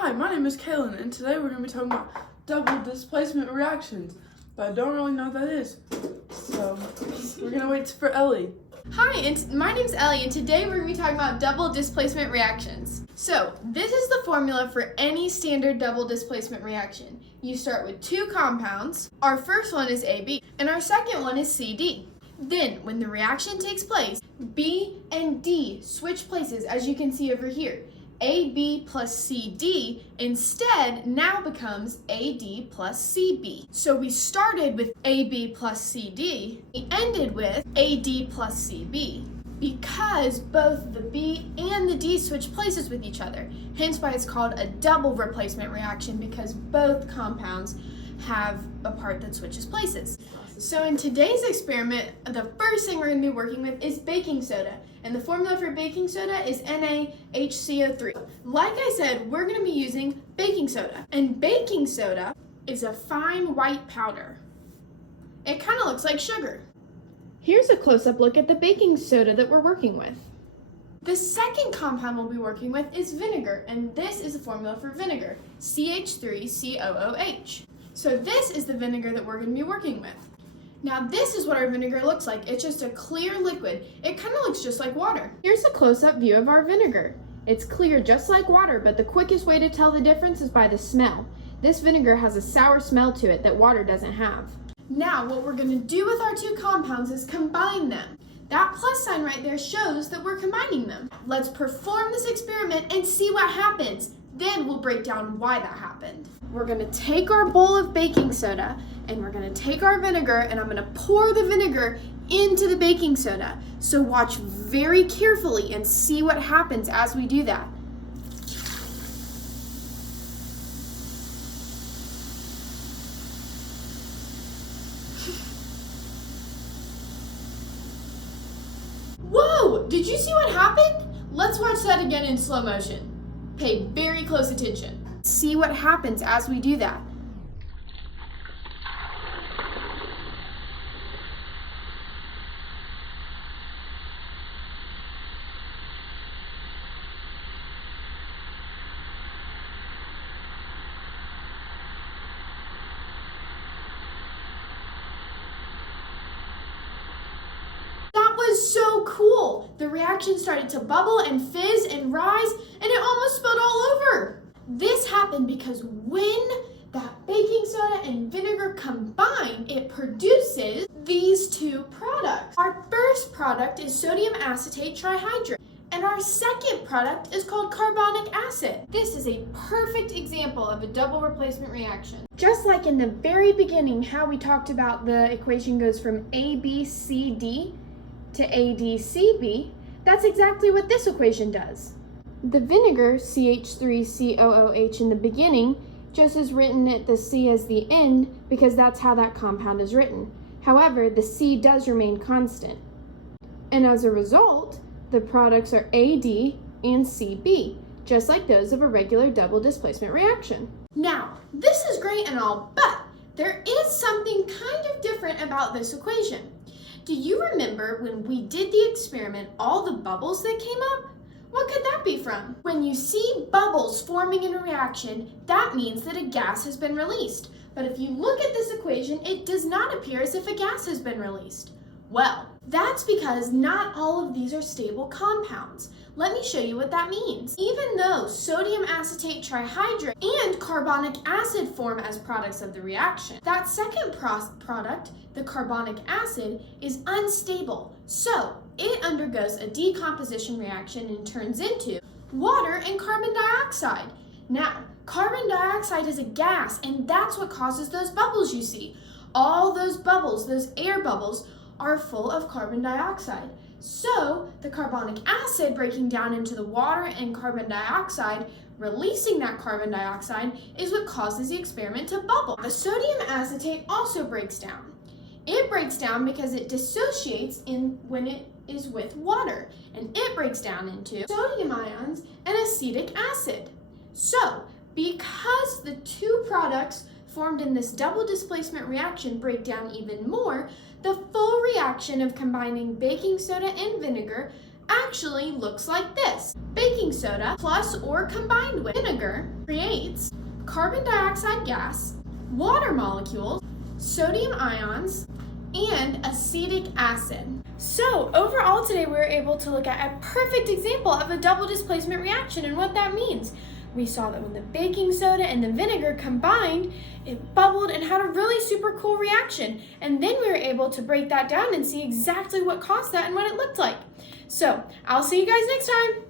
Hi, my name is Kaylin, and today we're going to be talking about double displacement reactions, but I don't really know what that is, so we're going to wait for Ellie. Hi, and my name's Ellie, and today we're going to be talking about double displacement reactions. So, this is the formula for any standard double displacement reaction. You start with two compounds. Our first one is AB, and our second one is CD. Then, when the reaction takes place, B and D switch places, as you can see over here. AB plus CD instead now becomes AD plus CB. So we started with AB plus CD, we ended with AD plus CB because both the B and the D switch places with each other. Hence why it's called a double replacement reaction, because both compounds have a part that switches places. So in today's experiment, the first thing we're going to be working with is baking soda. And the formula for baking soda is NaHCO3. Like I said, we're going to be using baking soda. And baking soda is a fine white powder. It kind of looks like sugar. Here's a close-up look at the baking soda that we're working with. The second compound we'll be working with is vinegar, and this is the formula for vinegar, CH3COOH. So this is the vinegar that we're going to be working with. Now this is what our vinegar looks like. It's just a clear liquid. It kind of looks just like water. Here's a close-up view of our vinegar. It's clear just like water, but the quickest way to tell the difference is by the smell. This vinegar has a sour smell to it that water doesn't have. Now what we're going to do with our two compounds is combine them. That plus sign right there shows that we're combining them. Let's perform this experiment and see what happens. Then we'll break down why that happened. We're going to take our bowl of baking soda and we're going to take our vinegar, and I'm going to pour the vinegar into the baking soda. So watch very carefully and see what happens as we do that. Whoa! Did you see what happened? Let's watch that again in slow motion. Pay very close attention. See what happens as we do that. That was so cool! The reaction started to bubble and fizz and rise, and it almost spilled all over. This happened because when that baking soda and vinegar combine, it produces these two products. Our first product is sodium acetate trihydrate, and our second product is called carbonic acid. This is a perfect example of a double replacement reaction. Just like in the very beginning, how we talked about the equation goes from ABCD to ADCB, that's exactly what this equation does. The vinegar, CH3COOH in the beginning, just is written at the C as the end because that's how that compound is written. However, the C does remain constant. And as a result, the products are AD and CB, just like those of a regular double displacement reaction. Now, this is great and all, but there is something kind of different about this equation. Do you remember when we did the experiment, all the bubbles that came up? What could that be from? When you see bubbles forming in a reaction, that means that a gas has been released. But if you look at this equation, it does not appear as if a gas has been released. Well, that's because not all of these are stable compounds. Let me show you what that means. Even though sodium acetate trihydrate and carbonic acid form as products of the reaction, that second product, the carbonic acid, is unstable. So it undergoes a decomposition reaction and turns into water and carbon dioxide. Now, carbon dioxide is a gas, and that's what causes those bubbles you see. All those bubbles, those air bubbles, are full of carbon dioxide. So the carbonic acid breaking down into the water and carbon dioxide, releasing that carbon dioxide, is what causes the experiment to bubble. The sodium acetate also breaks down. It breaks down because it dissociates when it is with water, and it breaks down into sodium ions and acetic acid. So, because the two products formed in this double displacement reaction break down even more, the full reaction of combining baking soda and vinegar actually looks like this. Baking soda plus or combined with vinegar creates carbon dioxide gas, water molecules, sodium ions, and acetic acid. So overall today we were able to look at a perfect example of a double displacement reaction and what that means. We saw that when the baking soda and the vinegar combined, it bubbled and had a really super cool reaction. And then we were able to break that down and see exactly what caused that and what it looked like. So I'll see you guys next time.